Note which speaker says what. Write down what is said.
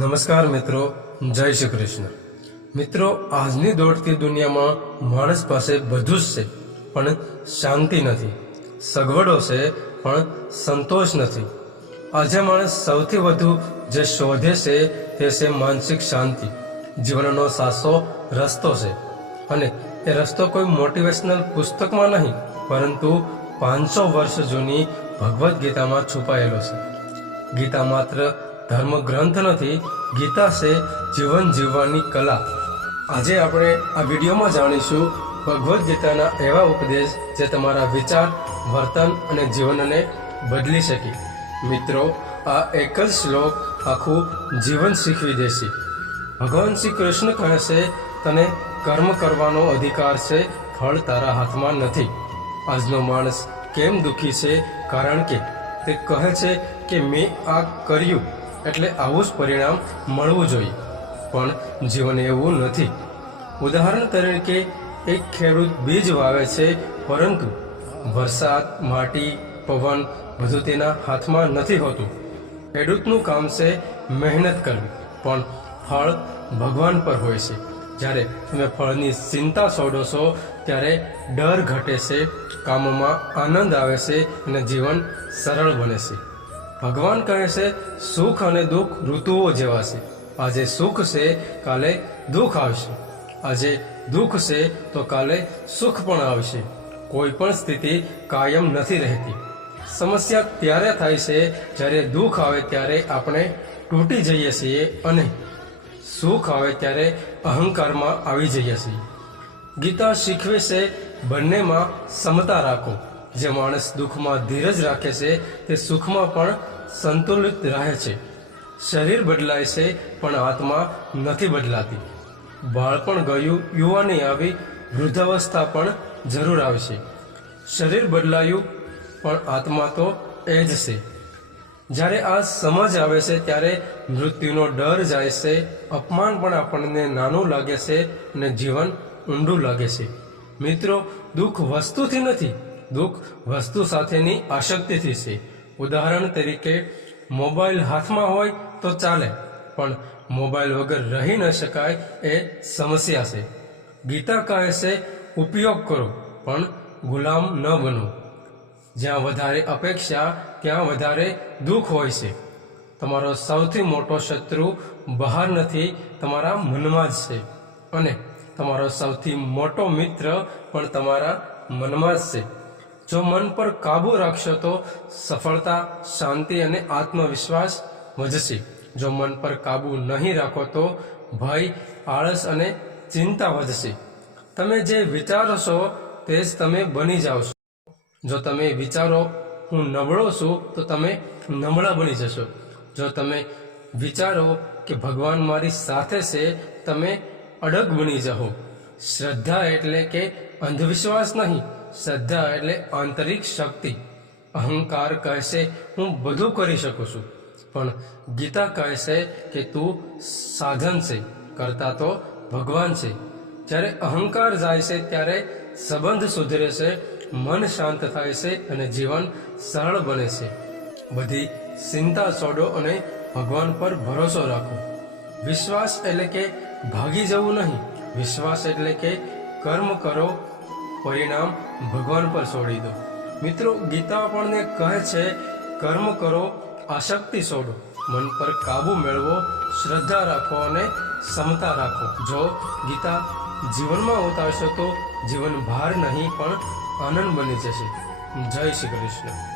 Speaker 1: નમસ્કાર મિત્રો, જય શ્રી કૃષ્ણ. મિત્રો, આજની દોડતી દુનિયામાં માણસ પાસે બધું જ છે, પણ શાંતિ નથી. સગવડો છે, પણ સંતોષ નથી. આજે માણસ સૌથી વધુ જે શોધે છે, તે છે માનસિક શાંતિ. જીવનનો સાસો રસ્તો છે. અને એ રસ્તો કોઈ મોટિવેશનલ પુસ્તકમાં નહીં, પરંતુ પાંચસો વર્ષ જૂની ભગવદ્ ગીતામાં છુપાયેલો છે. ગીતા માત્ર ધર્મ ગ્રંથ નથી ગીતા છે જીવન જીવવાની કલા. આજે આપણે આ વિડીયોમાં જાણીશું ભગવદ્ ગીતાના એવા ઉપદેશ જે તમારા વિચાર, વર્તન અને જીવનને બદલી શકે. મિત્રો, આ એક જ શ્લોક આખું જીવન શીખવી દેશે. ભગવાન શ્રી કૃષ્ણ કહે છે, તને કર્મ કરવાનો અધિકાર છે, ફળ તારા હાથમાં નથી. આજનો માણસ કેમ દુઃખી છે? કારણ કે તે કહે છે કે મેં આ કર્યું. એટલે આવું જ પરિણામ મળવું જોઈએ. પણ જીવન એવું નથી. ઉદાહરણ તરીકે, એક ખેડૂત બીજ વાવે છે, પરંતુ વરસાદ, માટી, પવન બધું તેના હાથમાં નથી હોતું. ખેડૂતનું કામ છે મહેનત કરવી, પણ ફળ ભગવાન પર હોય છે. જ્યારે તમે ફળની ચિંતા છોડો ત્યારે ડર ઘટે છે, કામોમાં આનંદ આવે છે અને જીવન સરળ બને છે. ભગવાન કહે છે, સુખ અને દુઃખ ઋતુઓ જેવા છે. આજે સુખ છે, કાલે દુઃખ આવશે. આજે દુઃખ છે, તો કાલે સુખ પણ આવશે. કોઈ પણ સ્થિતિ કાયમ નથી રહેતી. સમસ્યા ત્યારે થાય છે, જ્યારે દુઃખ આવે ત્યારે આપણે તૂટી જઈએ છીએ અને સુખ આવે ત્યારે અહંકારમાં આવી જઈએ છીએ. ગીતા શીખવે છે, બંનેમાં સમતા રાખો. જે માણસ દુઃખમાં ધીરજ રાખે છે, તે સુખમાં પણ સંતુલિત રહે છે. શરીર બદલાય છે, પણ આત્મા નથી બદલાતી. બાળપણ ગયું, યુવાની આવી, વૃદ્ધાવસ્થા પણ જરૂર આવશે. શરીર બદલાયું, પણ આત્મા તો એ જ છે. જ્યારે આ સમજ આવે છે, ત્યારે મૃત્યુનો ડર જાય છે, અપમાન પણ આપણને નાનું લાગે છે અને જીવન ઊંડું લાગે છે. મિત્રો, દુઃખ વસ્તુથી નથી, દુઃખ વસ્તુ સાથેની આશક્તિથી છે. ઉદાહરણ તરીકે, મોબાઈલ હાથમાં હોય તો ચાલે, પણ મોબાઈલ વગર રહી ન શકાય એ સમસ્યા છે. ગીતા કહે છે, ઉપયોગ કરો, પણ ગુલામ ન બનો. જ્યાં વધારે અપેક્ષા, ત્યાં વધારે દુઃખ હોય છે. તમારો સૌથી મોટો શત્રુ બહાર નથી, તમારા મનમાં જ છે. અને તમારો સૌથી મોટો મિત્ર પણ તમારા મનમાં જ છે. જો મન પર કાબુ રાખશો તો સફળતા, શાંતિ અને આત્મવિશ્વાસ વધશે. જો મન પર કાબુ નહીં રાખો તો ભય, આળસ અને ચિંતા વધશે. તમે જે વિચારો છો તે જ તમે બની જાઓ છો. જો તમે વિચારો હું નબળો છું તો તમે નબળા બની જશો. જો તમે વિચારો કે ભગવાન મારી સાથે છે, તમે અડગ બની જાઓ. શ્રદ્ધા એટલે કે અંધવિશ્વાસ નહીં. શ્રદ્ધા એટલે આંતરિક શક્તિ. અહંકાર કહેશે હું બધું કરી શકું છું. પણ ગીતા કહેશે કે, તું સાધન છે, કરતા તો ભગવાન છે. જ્યારે અહંકાર જાય છે, ત્યારે સંબંધ સુધરે છે, મન શાંત થાય છે અને જીવન સરળ બને છે. બધી ચિંતા છોડો અને ભગવાન પર ભરોસો રાખો. વિશ્વાસ એટલે કે ભાગી જવું નહીં. વિશ્વાસ એટલે કે કર્મ કરો પરિણામ ભગવાન પર છોડી દો. મિત્રો, ગીતા આપણને કહે છે, કર્મ કરો, આસક્તિ છોડો. મન પર કાબુ મેળવો, શ્રદ્ધા રાખો અને ક્ષમતા રાખો. જો ગીતા જીવનમાં ઉતારશો તો જીવન ભાર નહીં, પણ આનંદ બની જશે. જય શ્રી કૃષ્ણ.